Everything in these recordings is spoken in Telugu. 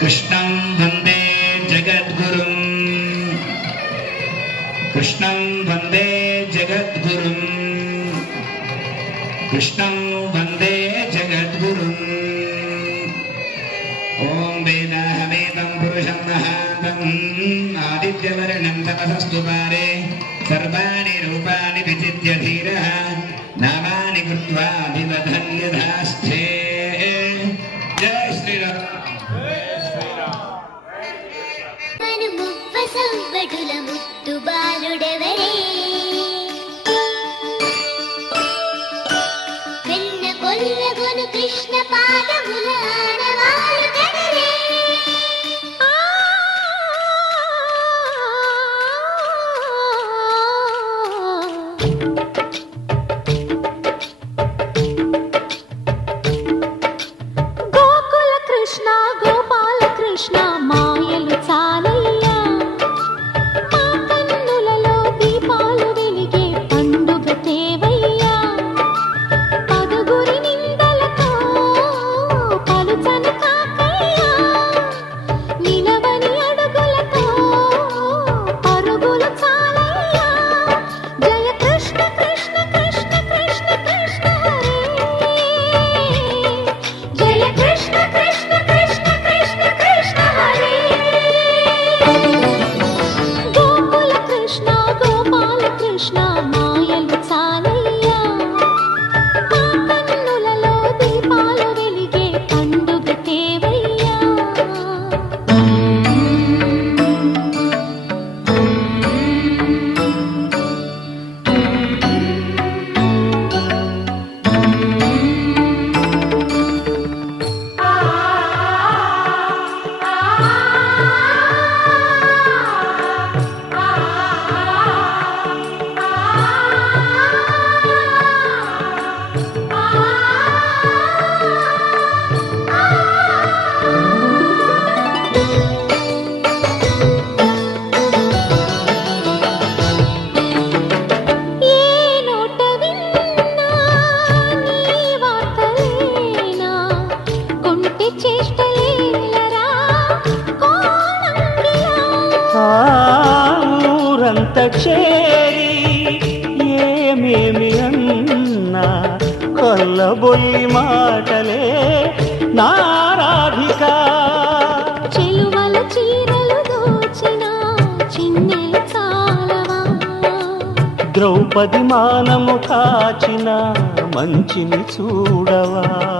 कृष्णं वन्दे जगद्गुरुं कृष्णं वन्दे जगद्गुरुं कृष्णं वन्दे जगद्गुरुम् ॐ वेदाहमेदं पुरुषं महान्तम् आदित्यवर्णं तपसस्तु पारे सर्वाणि रूपाणि विचित्यधि कृष्णा చేరి ఏమేమి అన్నా కొల్లబొల్లి మాటలే నారాధిక. ద్రౌపది మానము కాచిన మంచిని చూడవా?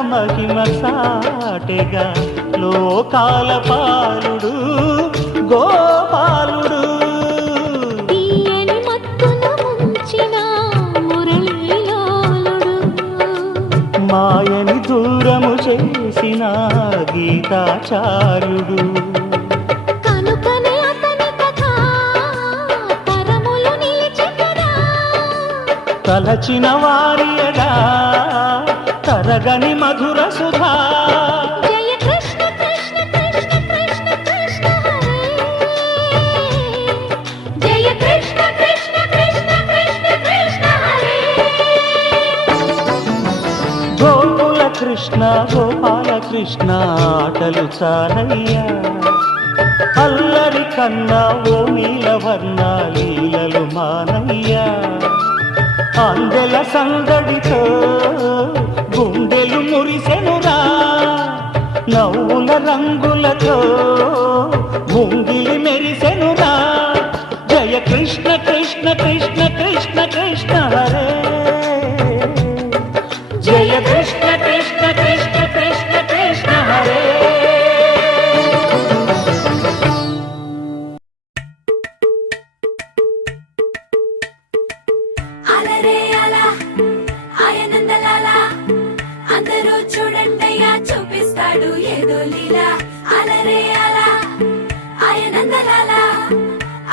మహిమ సాటెగా లోకాల పాలుడు గోపాలుడు. మాయని దూరము చేసిన గీతాచార్యుడు. తలచిన వారియడా తరగని మధుర సుధా. గోకుల కృష్ణ గోపాల కృష్ణ ఆటలు చాలయ్యా. అల్లరి కన్నా ఓ నీలవర్ణ లీలలు మానయ్యా. అందెల సందడితో గుండెలు మురిసెనురా నవ్వుల రంగులతో ముంగి అలరే అలా. ఆయనందలాల. అందరూ చూడండయ్యా చూపిస్తాడు ఏదో లీలా. అలరే అలా. ఆయనందలాల.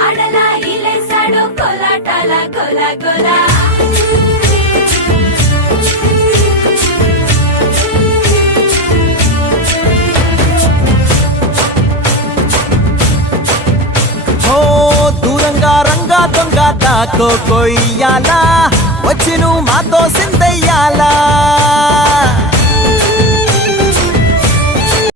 ఆడలా ఇలేసాడు కోలాటాల గోల గోల దొంగ కొయ్యాలా? వచ్చి నువ్వు మాతో సిందయ్యాలా